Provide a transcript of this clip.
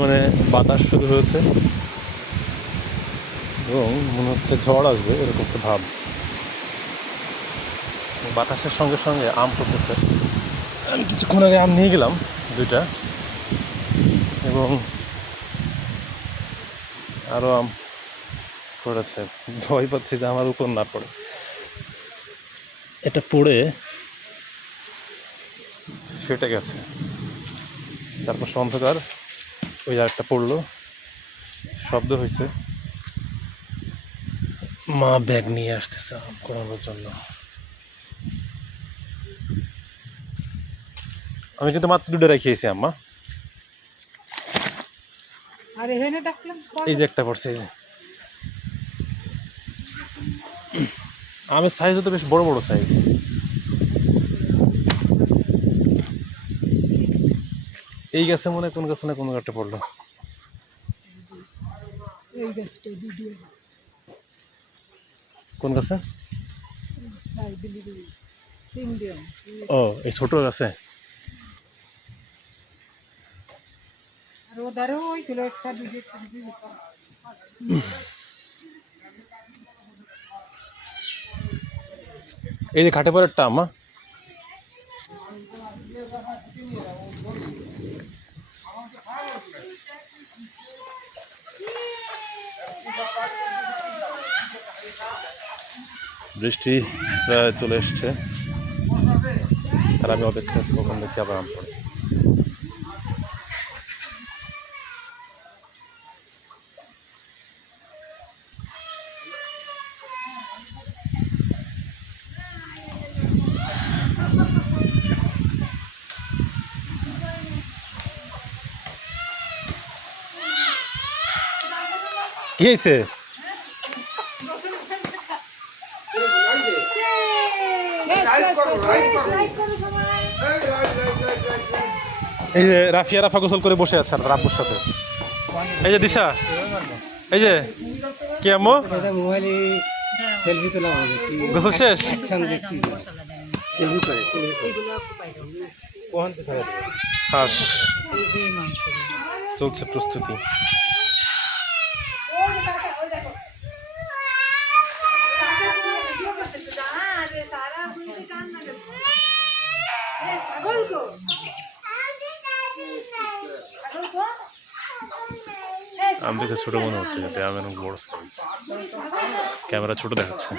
পরিমাণে বাতাস শুরু হয়েছে এবং মনে হচ্ছে ঝড় আসবে এরকম একটা ভাব। বাতাসের সঙ্গে সঙ্গে আম পড়তেছে। আমি কিছুক্ষণ আগে আম নিয়ে গেলাম 2টা, এবং আরও আম পড়েছে। ভয় পাচ্ছি যে আমার উপর না পড়ে। এটা পড়ে ফেটে গেছে, তারপর অন্ধকার। ওই আরেকটা পড়লো, শব্দ হয়েছে। মা ব্যাগ নিয়ে আসতেছে আম করানোর জন্য। আমি কিন্তু মাত্র 2টা রেখেছি আম্মা। এই যে একটা পড়ছে, এই যে আমের সাইজও তো বেশ বড় বড় সাইজ। এই গাছে মনে কোন গাছ না কোন একটা পড়লো। কোন গাছে? ও, এই ছোট গাছে। এই যে খাটে পরেরটা আম্মা। বৃষ্টি প্রায় চলে এসছে, আর আমি অপেক্ষা আছি কখন দেখি আবার আম পড়ে। কি হয়েছে? এই যে রাফিয়া রাফা গোসল করে বসে আছে আর আব্বুর সাথে। এই যে দিশা, এই যে কি আম্মু গোসল শেষ? হাস চলছে প্রস্তুতি। আম দেখে ছোট মনে হচ্ছে, কিন্তু আম এরকম বড় সাইজ। ক্যামেরা ছোট দেখাচ্ছে।